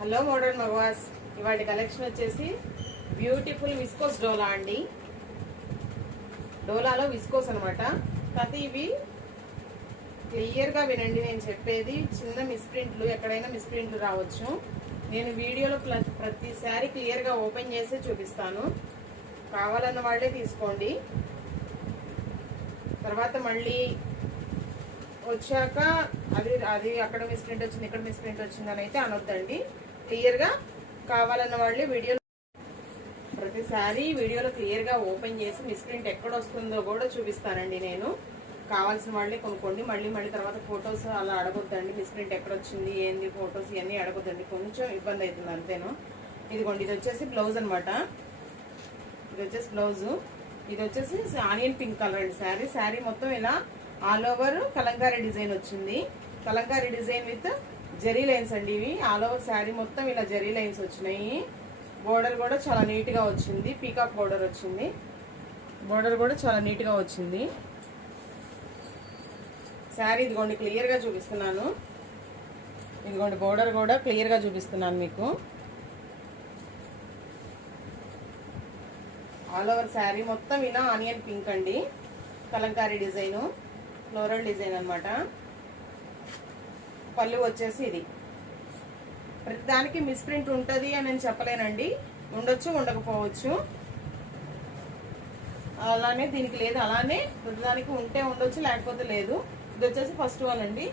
Hello model మగవాస్. ఇవాటి collection వచ్చేసి beautiful viscose డోలా అండి. డోలాలో విస్కోస్ అనమాట కాకపోతే ఇవి క్లియర్గా వినండి నేను చెప్పేది. చిన్న మిస్ప్రింట్లు ఎక్కడైనా మిస్ప్రింట్లు రావచ్చు. నేను వీడియోలో ప్ల- ప్రతిసారి క్లియర్గా ఓపెన్ చేసి చూపిస్తాను. కావాలన్న వాళ్ళే తీసుకోండి. తర్వాత మళ్ళీ వచ్చాక అది అది అక్కడ మిస్ప్రింట్ వచ్చింది ఇక్కడ మిస్ప్రింట్ వచ్చింది అని అయితే అనొద్దండి. క్లియర్గా కావాలన్న వాళ్ళే వీడియో ప్రతిసారి వీడియోలో క్లియర్గా ఓపెన్ చేసి మిస్ప్రింట్ ఎక్కడ వస్తుందో కూడా చూపిస్తానండి నేను. కావాల్సిన వాళ్ళే కొనుక్కోండి. మళ్ళీ మళ్ళీ తర్వాత ఫొటోస్ అలా అడగొద్దండి. మిస్ప్రింట్ ఎక్కడ వచ్చింది ఏంది ఫొటోస్ ఇవన్నీ అడగొద్దండి. కొంచెం ఇబ్బంది అవుతుంది అంతేను? ఇదిగోండి ఇది వచ్చేసి బ్లౌజ్ అనమాట ఇది వచ్చేసి బ్లౌజ్ ఇది వచ్చేసి ఆనియన్ పింక్ కలర్ అండి శారీ. శారీ మొత్తం ఇలా ఆల్ ఓవర్ కలంకారీ డిజైన్ వచ్చింది. Kalamkari design with zari lines అండి ఇవి. ఆల్ ఓవర్ శారీ మొత్తం ఇలా జెరీ లైన్స్ వచ్చినాయి. బోర్డర్ కూడా చాలా నీట్గా వచ్చింది. పీకాక్ బోర్డర్ వచ్చింది. బోర్డర్ కూడా చాలా నీట్గా వచ్చింది. శారీ ఇదిగోండి క్లియర్గా చూపిస్తున్నాను. ఇదిగోండి బోర్డర్ కూడా క్లియర్గా చూపిస్తున్నాను మీకు. ఆల్ ఓవర్ శారీ మొత్తం ఇలా ఆనియన్ పింక్ అండి. కలంకారీ డిజైను ఫ్లోరల్ డిజైన్ అనమాట పళ్ళు వచ్చేసి ఇది. ప్రతిదానికి మిస్ప్రింట్ ఉంటుంది అని నేను చెప్పలేనండి. ఉండొచ్చు ఉండకపోవచ్చు. అలానే దీనికి లేదు. అలానే ప్రతిదానికి ఉంటే ఉండొచ్చు లేకపోతే లేదు. ఇది వచ్చేసి ఫస్ట్ వన్ అండి.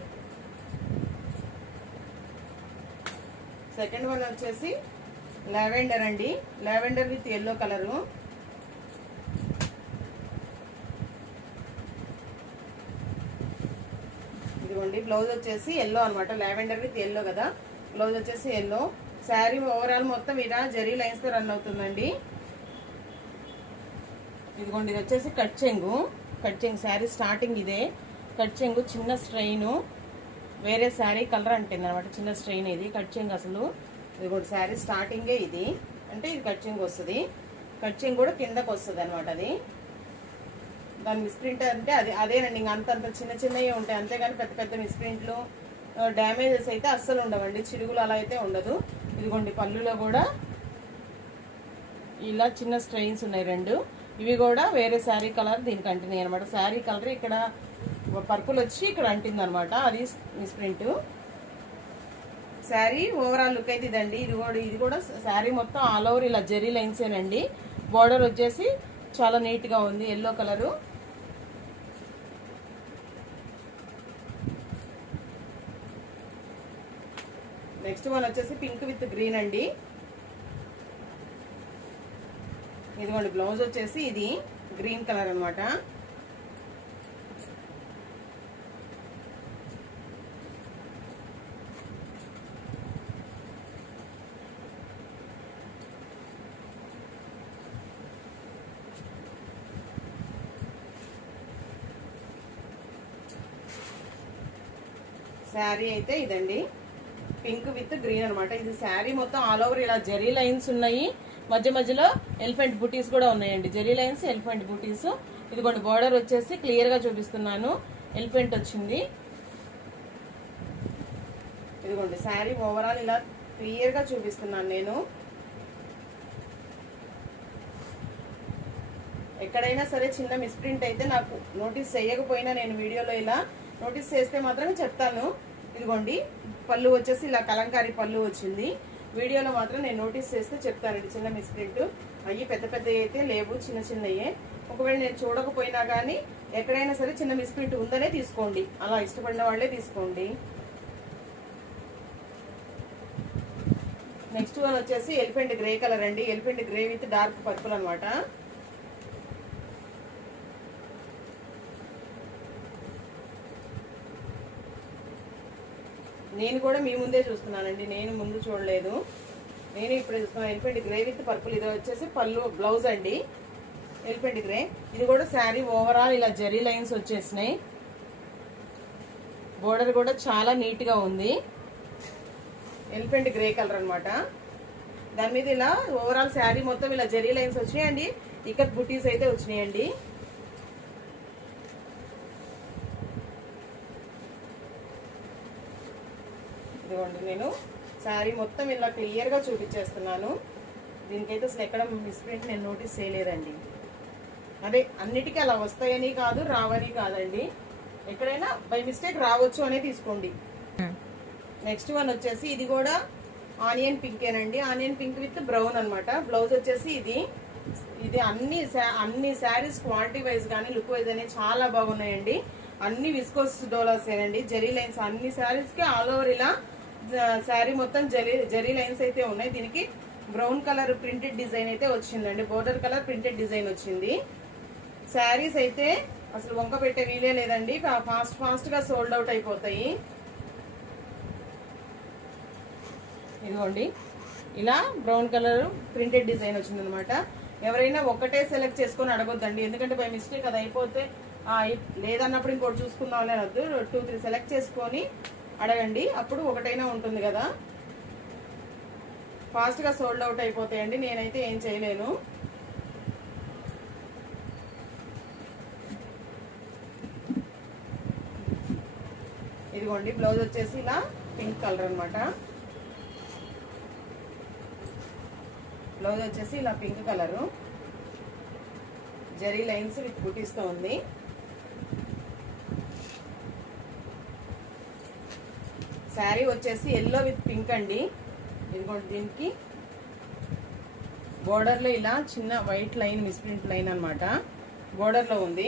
సెకండ్ వన్ వచ్చేసి లావెండర్ అండి. లావెండర్ విత్ ఎల్లో కలరు ఇదిగోండి బ్లౌజ్ వచ్చేసి ఎల్లో అనమాట లావెండర్ విత్ ఎల్లో కదా. బ్లౌజ్ వచ్చేసి ఎల్లో శారీ ఓవరాల్ మొత్తం ఇలా జెరీ లైన్స్తో రన్ అవుతుందండి. ఇదిగోండి ఇది వచ్చేసి కట్ చెంగు. కట్ చెంగు శారీ స్టార్టింగ్ ఇదే. కట్ చెంగు చిన్న స్ట్రెయిన్ వేరే శారీ కలర్ అంటుంది అనమాట చిన్న స్ట్రెయిన్ ఇది. కట్ చెంగు అసలు. ఇదిగోండి శారీ స్టార్టింగే ఇది. అంటే ఇది కట్ చెంగు వస్తుంది. కట్ చెంగు కూడా కిందకు వస్తుంది అనమాట అది. దాని మిస్ప్రింట్ అంటే అది అదేనండి ఇంక అంత అంత చిన్న చిన్నవి ఉంటాయి. అంతేగాని పెద్ద పెద్ద మిస్ప్రింట్లు డ్యామేజెస్ అయితే అస్సలు ఉండవండి. చిరుగులు అలా అయితే ఉండదు. ఇదిగోండి పళ్ళులో కూడా ఇలా చిన్న స్ట్రెయిన్స్ ఉన్నాయి రెండు. ఇవి కూడా వేరే శారీ కలర్ దీనికి అంటినాయి అనమాట శారీ కలర్ ఇక్కడ పర్పుల్ వచ్చి ఇక్కడ అంటింది అనమాట అది మిస్ప్రింట్ శారీ ఓవరాల్ లుక్ అయితే ఇదండి. ఇది కూడా ఇది కూడా శారీ మొత్తం ఆల్ ఓవర్ ఇలా జెరీ లైన్సేనండి బార్డర్ వచ్చేసి చాలా నీట్గా ఉంది. ఎల్లో కలరు నెక్స్ట్ వన్ వచ్చేసి పింక్ విత్ గ్రీన్ అండి. ఇదిగోండి బ్లౌజ్ వచ్చేసి ఇది గ్రీన్ కలర్ అన్నమాట. శారీ అయితే ఇదండి. పింక్ విత్ గ్రీన్ అనమాట ఇది శారీ మొత్తం ఆల్ ఓవర్ ఇలా జెరీ లైన్స్ ఉన్నాయి. మధ్య మధ్యలో ఎలిఫెంట్ బుటీస్ కూడా ఉన్నాయండి. జెరీ లైన్స్ ఎలిఫెంట్ బుటీస్. ఇదిగోండి బార్డర్ వచ్చేసి క్లియర్గా చూపిస్తున్నాను. ఎలిఫెంట్ వచ్చింది. ఇదిగోండి శారీ ఓవరాల్ ఇలా క్లియర్గా చూపిస్తున్నాను నేను. ఎక్కడైనా సరే చిన్న మిస్ప్రింట్ అయితే నాకు నోటీస్ చేయకపోయినా నేను వీడియోలో ఇలా నోటీస్ చేస్తే మాత్రం చెప్తాను. ఇదిగోండి పళ్ళు వచ్చేసి ఇలా కలంకారీ పళ్ళు వచ్చింది. వీడియోలో మాత్రం నేను నోటీస్ చేస్తే చెప్తానండి చిన్న మిస్ప్రింట్. అవి పెద్ద పెద్ద అయితే లేవు చిన్న చిన్నయే. ఒకవేళ నేను చూడకపోయినా కానీ ఎక్కడైనా సరే చిన్న మిస్ప్రింట్ ఉందనే తీసుకోండి. అలా ఇష్టపడిన వాళ్ళే తీసుకోండి. నెక్స్ట్ వన్ వచ్చేసి ఎలిఫెంట్ గ్రే కలర్ అండి. Elephant grey with dark purple అనమాట నేను కూడా మీ ముందే చూస్తున్నానండి నేను ముందు చూడలేదు. నేను ఇప్పుడు చూస్తున్నాను ఎలిఫెంట్ గ్రే విత్ పర్పుల్. ఇది వచ్చేసి పళ్ళు బ్లౌజ్ అండి. Elephant grey. ఇది కూడా శారీ ఓవరాల్ ఇలా జరీ లైన్స్ వచ్చేసినాయి. బోర్డర్ కూడా చాలా నీట్గా ఉంది. ఎలిఫెంట్ గ్రే కలర్ అనమాట దాని మీద ఇలా ఓవరాల్ శారీ మొత్తం ఇలా జరీ లైన్స్ వచ్చినాయండి. ఇక్కడ బుటీస్ అయితే వచ్చినాయండి. ఇదిగోండి నేను శారీ మొత్తం ఇలా క్లియర్గా చూపించేస్తున్నాను. దీనికైతే అసలు ఎక్కడ మిస్ప్రింట్ నేను నోటీస్ చేయలేదండి. అదే అన్నిటికీ అలా వస్తాయని కాదు రావని కాదండి. ఎక్కడైనా బై మిస్టేక్ రావచ్చు అనే తీసుకోండి. నెక్స్ట్ వన్ వచ్చేసి ఇది కూడా ఆనియన్ పింకేనండి ఆనియన్ పింక్ విత్ బ్రౌన్ అన్నమాట. బ్లౌజ్ వచ్చేసి ఇది. ఇది అన్ని అన్ని శారీస్ క్వాలిటీ వైజ్ కానీ లుక్ వైజ్ అనేది చాలా బాగున్నాయండి. అన్ని విస్కోస్ డోలాస్ ఏనండి. జరీ లైన్స్ అన్ని శారీస్కి ఆల్ ఓవర్ ఇలా శారీ మొత్తం జరీ జరీ లైన్స్ అయితే ఉన్నాయి. దీనికి బ్రౌన్ కలర్ ప్రింటెడ్ డిజైన్ అయితే వచ్చిందండి. బోర్డర్ కలర్ ప్రింటెడ్ డిజైన్ వచ్చింది. శారీస్ అయితే అసలు వంక పెట్టే వీలే లేదండి. ఫాస్ట్ ఫాస్ట్గా సోల్డ్ అవుట్ అయిపోతాయి. ఇదిగోండి. ఇలా బ్రౌన్ కలర్ ప్రింటెడ్ డిజైన్ వచ్చిందనమాట. ఎవరైనా ఒకటే సెలెక్ట్ చేసుకొని అడగొద్దండి. ఎందుకంటే బై మిస్టేక్ అది అయిపోతే లేదన్నప్పుడు ఇంకోటి చూసుకుందాం అని అనొద్దు టూ త్రీ సెలెక్ట్ చేసుకొని అడగండి. అప్పుడు ఒకటైనా ఉంటుంది కదా. ఫాస్ట్గా సోల్డ్ అవుట్ అయిపోతాయండి. నేనైతే ఏం చేయలేను. ఇదిగోండి బ్లౌజ్ వచ్చేసి ఇలా పింక్ కలర్ అనమాట బ్లౌజ్ వచ్చేసి ఇలా pink colour zari lines with బుటీస్తో ఉంది. శారీ వచ్చేసి ఎల్లో విత్ పింక్ అండి. ఇదిగోండి దీనికి. బోర్డర్లో ఇలా చిన్న వైట్ లైన్ మిస్ప్రింట్ లైన్ అనమాట బోర్డర్లో ఉంది.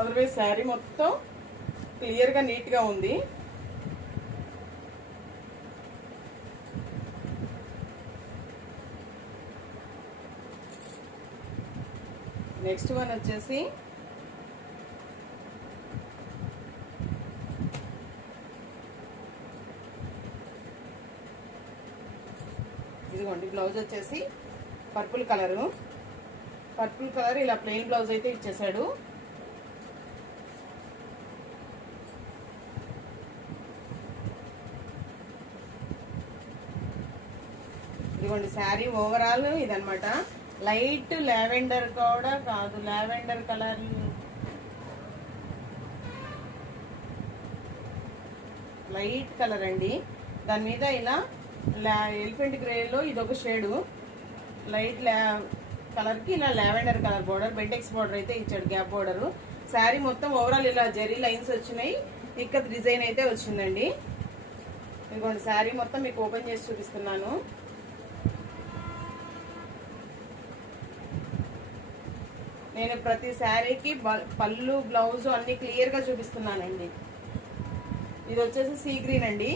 అదర్వైజ్ శారీ మొత్తం క్లియర్గా నీట్గా ఉంది. నెక్స్ట్ వన్ వచ్చేసి ఇదిగోండి బ్లౌజ్ వచ్చేసి పర్పుల్ కలరు. పర్పుల్ కలర్ ఇలా ప్లెయిన్ బ్లౌజ్ అయితే ఇచ్చేసాడు. ఇదిగోండి శారీ ఓవరాల్ ఇదనమాట లైట్ లావెండర్ కూడా కాదు లావెండర్ కలర్. లైట్ కలర్ అండి. దాని మీద ఇలా ఎలిఫెంట్ గ్రేలో ఇది ఒక షేడు. లైట్ లా కలర్కి ఇలా lavender colour border Bentex border అయితే ఇచ్చాడు గ్యాప్ బార్డర్. శారీ మొత్తం ఓవరాల్ ఇలా జరీ లైన్స్ వచ్చినాయి. ఇక్కడ డిజైన్ అయితే వచ్చిందండి. ఇదిగోండి శారీ మొత్తం మీకు ఓపెన్ చేసి చూపిస్తున్నాను. నేను ప్రతి శారీకి పళ్ళు బ్లౌజ్ అన్ని క్లియర్గా చూపిస్తున్నానండి. ఇది వచ్చేసి సీ గ్రీన్ అండి.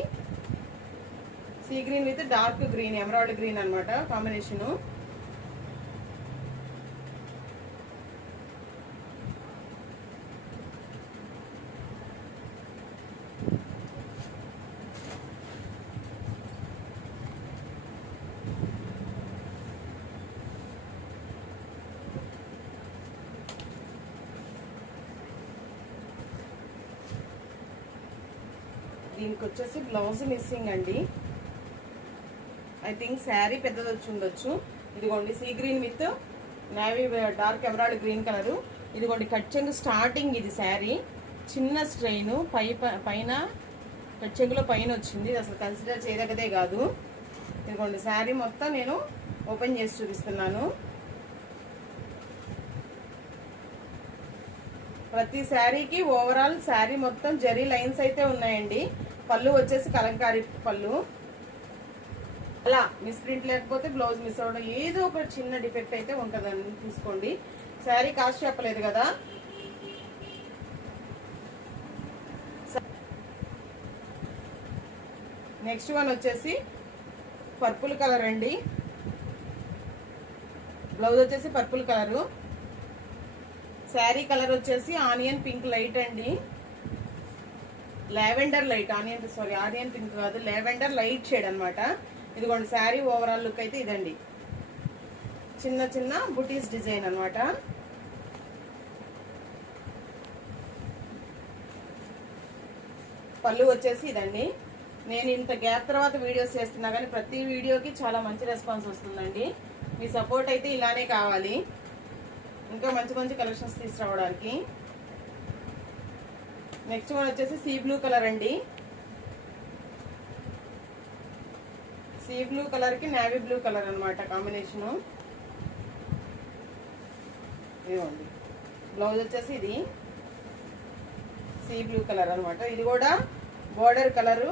Sea green with dark green emerald green అనమాట కాంబినేషన్. దీనికి వచ్చేసి బ్లౌజ్ మిస్సింగ్ అండి. ఐ థింక్ శారీ పెద్దది వచ్చి ఉండొచ్చు. ఇదిగోండి sea green with navy dark emerald green colour ఇదిగోండి కట్ చెంగు స్టార్టింగ్ ఇది శారీ చిన్న స్ట్రెయిన్ పై ప- పైన కట్ చెంగులో పైన వచ్చింది. అసలు కన్సిడర్ చేయదగ్గదే కాదు. ఇదిగోండి శారీ మొత్తం నేను ఓపెన్ చేసి చూపిస్తున్నాను. ప్రతి శారీకి ఓవరాల్ శారీ మొత్తం జరీ లైన్స్ అయితే ఉన్నాయండి. పళ్ళు వచ్చేసి కలంకారీ పళ్ళు. అలా మిస్ ప్రింట్ లేకపోతే బ్లౌజ్ మిస్ అవ్వడం ఏదో ఒక చిన్న డిఫెక్ట్ అయితే ఉంటుందని తీసుకోండి. శారీ కాస్ట్ చెప్పలేదు కదా. నెక్స్ట్ వన్ వచ్చేసి పర్పుల్ కలర్ అండి. బ్లౌజ్ వచ్చేసి పర్పుల్ కలరు శారీ కలర్ వచ్చేసి ఆనియన్ పింక్ లైట్ అండి. Lavender light onion sorry onion pink కాదు లావెండర్ లైట్ షేడ్ అనమాట ఇదిగోండి శారీ ఓవరాల్ లుక్ అయితే ఇదండి. చిన్న చిన్న బుటీస్ డిజైన్ అన్నమాట. పళ్ళు వచ్చేసి ఇదండి. నేను ఇంత గ్యాప్ తర్వాత వీడియోస్ చేస్తున్నా కానీ ప్రతి వీడియోకి చాలా మంచి రెస్పాన్స్ వస్తుందండి. మీ సపోర్ట్ అయితే ఇలానే కావాలి. ఇంకా మంచి మంచి కలెక్షన్స్ తీసుకురావడానికి. నెక్స్ట్ వన్ వచ్చేసి సీ బ్లూ కలర్ అండి. సీ బ్లూ కలర్కి నేవీ బ్లూ కలర్ అనమాట కాంబినేషన్. ఇదిగోండి. బ్లౌజ్ వచ్చేసి ఇది. సీ బ్లూ కలర్ అనమాట ఇది కూడా బోర్డర్ కలరు.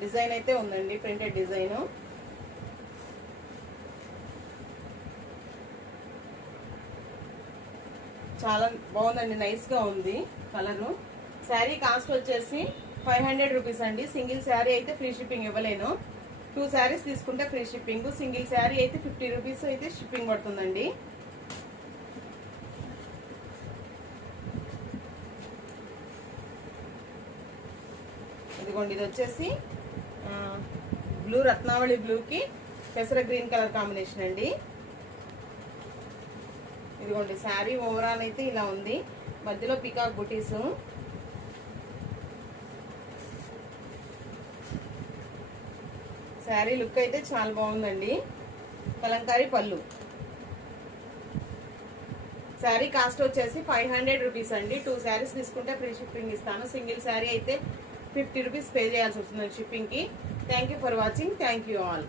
డిజైన్ అయితే ఉందండి ప్రింటెడ్ డిజైన్. చాలా బాగుందండి నైస్గా ఉంది కలరు. శారీ కాస్ట్ వచ్చేసి ఫైవ్ హండ్రెడ్ రూపీస్ అండి. సింగిల్ శారీ అయితే ఫ్రీ షిప్పింగ్ ఇవ్వలేను. టూ శారీస్ తీసుకుంటే ఫ్రీ షిప్పింగ్. సింగిల్ శారీ అయితే ఫిఫ్టీ రూపీస్ అయితే షిప్పింగ్ పడుతుందండి. ఇదిగోండి ఇది వచ్చేసి బ్లూ రత్నావళి బ్లూకి పెసర గ్రీన్ కలర్ కాంబినేషన్ అండి. ఇదిగోండి శారీ ఓవరాల్ అయితే ఇలా ఉంది. మధ్యలో పికాక్ బుటీసు. శారీ లుక్ అయితే చాలా బాగుందండి. కలంకారీ పళ్ళు. శారీ కాస్ట్ వచ్చేసి ఫైవ్ హండ్రెడ్ రూపీస్ అండి. టూ శారీస్ తీసుకుంటే ఫ్రీ షిప్పింగ్ ఇస్తాను. సింగిల్ శారీ అయితే ఫిఫ్టీ రూపీస్ పే చేయాల్సి వస్తుంది షిప్పింగ్కి. Thank you for watching. Thank you all.